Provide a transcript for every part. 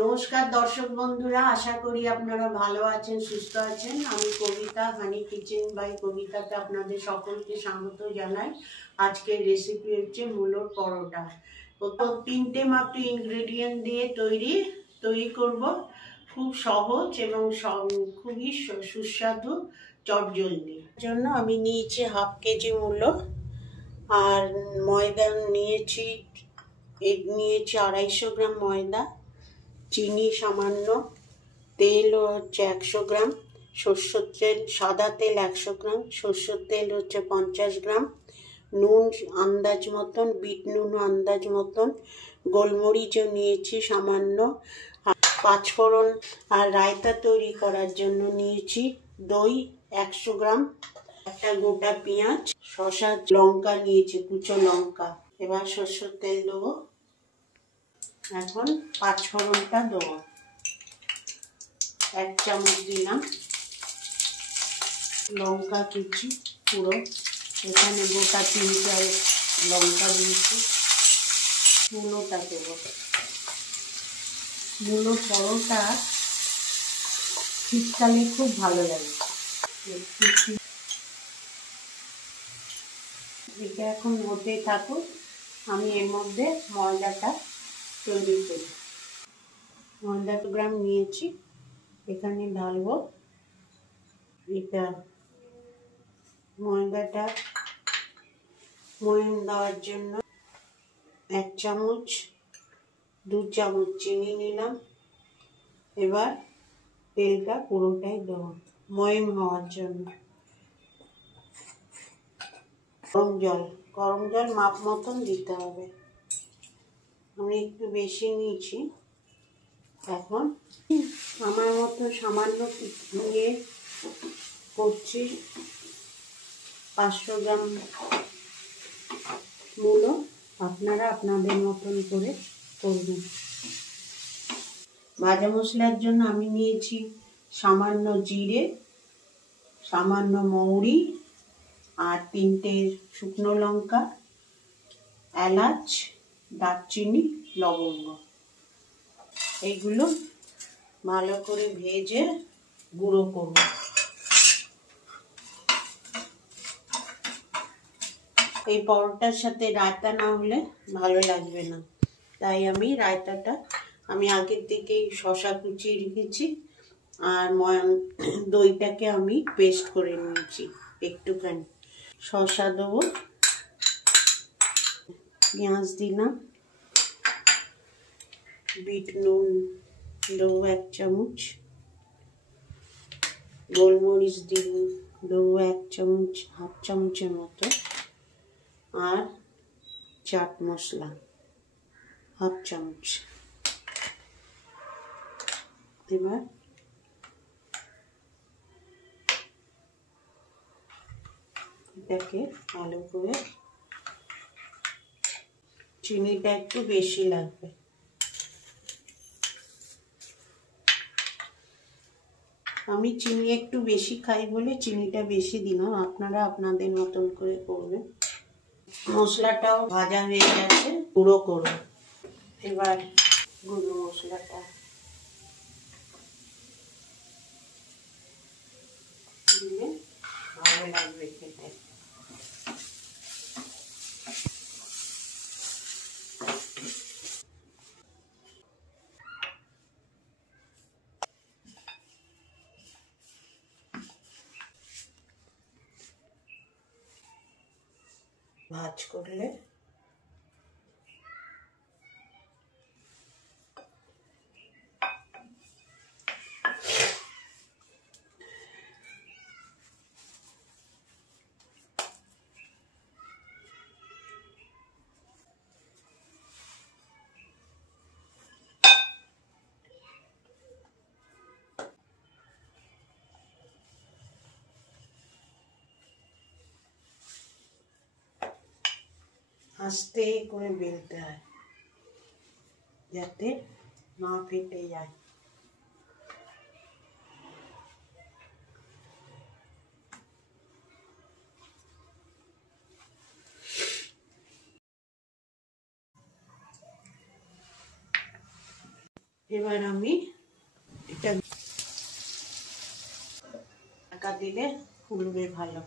নমস্কার দর্শক বন্ধুরা, আশা করি আপনারা ভালো আছেন, সুস্থ আছেন। আমি কবিতা, হানি কিচেন বাই কবিতাতে আপনাদের সকলকে স্বাগত জানাই। আজকের রেসিপি হচ্ছে মূলোর পরোটা। তো তিনটে মাত্র ইনগ্রেডিয়েন্ট দিয়ে তৈরি করব। খুব সহজ এবং খুবই সুস্বাদু চটজলদি। জন্য আমি নিয়েছি হাফ কেজি মূলো, আর ময়দা নিয়েছি 250 গ্রাম ময়দা, চিনি সামান্য, তেল হচ্ছে 100 গ্রাম, সরষের তেল, সাদা তেল 100 গ্রাম, সরষের তেল হচ্ছে 50 গ্রাম, নুন আন্দাজ মতন, বিট নুন আন্দাজ মতন, গোলমরিচও নিয়েছি সামান্য, পাঁচফোড়ন। আর রায়তা তৈরি করার জন্য নিয়েছি দই 100 গ্রাম, একটা গোটা পেঁয়াজ, শসা, লঙ্কা নিয়েছি, কুচো লঙ্কা। এবার সরষের তেল দেবো। এখন পাঁচফোড়নটা দেবো, 1 চামচ দিলাম, লঙ্কা কুচি পুরো, এখানে গোটা 3-4 লঙ্কা দিয়েছি। মূলোটা দেবো। মূলো পরোটা শীতকালে খুব ভালো লাগে। এটা এখন হতে থাকুক, আমি এর মধ্যে ময়দাটা তৈরি করি। ময়দা গ্রাম নিয়েছি, এখানে ঢালবো। এটা ময়দাটা ময়ান দেওয়ার জন্য 1 চামচ, 2 চামচ চিনি নিলাম। এবার তেলটা পুরোটাই দেবো ময়ান হওয়ার জন্য। গরম জল মাপ মতন দিতে হবে, আমি একটু বেশি নিয়েছি। এখন আমার মতো সামান্য নিয়ে করছি। 500 গ্রাম মূলো, আপনারা আপনাদের মতন করে করবেন। ভাজা মশলার জন্য আমি নিয়েছি সামান্য জিরে, সামান্য মৌরি, আর 3টে শুকনো লঙ্কা, এলাচ, দারচিনি, লবঙ্গ। এইগুলো ভালো করে ভেজে গুঁড়ো করব। এই পরোটার সাথে রায়তা না হলে ভালো লাগবে না, তাই আমি রায়তাটা আগের থেকেই শসা কুচিয়ে রেখেছি, আর দইটাকে আমি পেস্ট করে নিয়েছি একটুখানি। শসা দেবো, পেঁয়াজ দিলাম, বিট নুন দেবো 1 চামচ, গোলমরিচ দেবো 1 চামচ, হাফ চামচের মতো, আর চাট মশলা হাফ চামচ। এবার এটাকে ভালো করে, চিনিটা একটু বেশি লাগবে। আমি চিনি একটু বেশি খাই বলে চিনিটা বেশি দিলাম, আপনারা আপনাদের মতন করে করবেন। মশলাটাও ভাজা হয়ে গেছে, গুঁড়ো করব। এবার গুঁড়ো মশলাটা দিলে ভালো লাগবে খেতে। ভাজ করলে আস্তে করে বেলতে হয় যাতে না ফেটে যায়। এবার আমি এটা ঢাকা দিলে ফুলবে ভালো।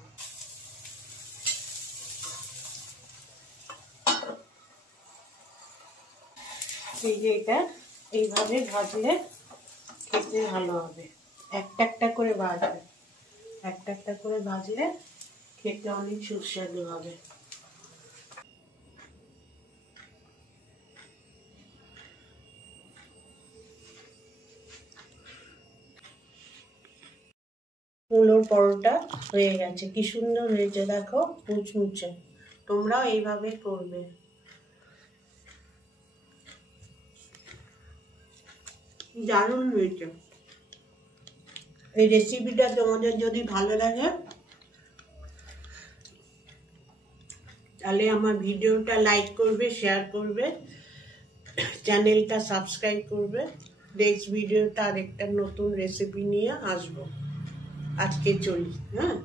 এই যে এটা এইভাবে ভাজলে খেতে ভালো হবে। একটা একটা করে ভাজবে, একটা একটা করে ভাজলে খেতে অনেক সুস্বাদু হবে। মূলোর পরোটা হয়ে গেছে, কি সুন্দর হয়েছে দেখো, মুচমুচে। তোমরাও এইভাবে করবে। দারুণ হয়েছে। এই রেসিপিটা তোমাদের যদি ভালো লাগে তাহলে আমার ভিডিওটা লাইক করবে, শেয়ার করবে, চ্যানেলটা সাবস্ক্রাইব করবে। নেক্সট ভিডিওটা আরেকটা নতুন রেসিপি নিয়ে আসবো। আজকে চলি, হ্যাঁ।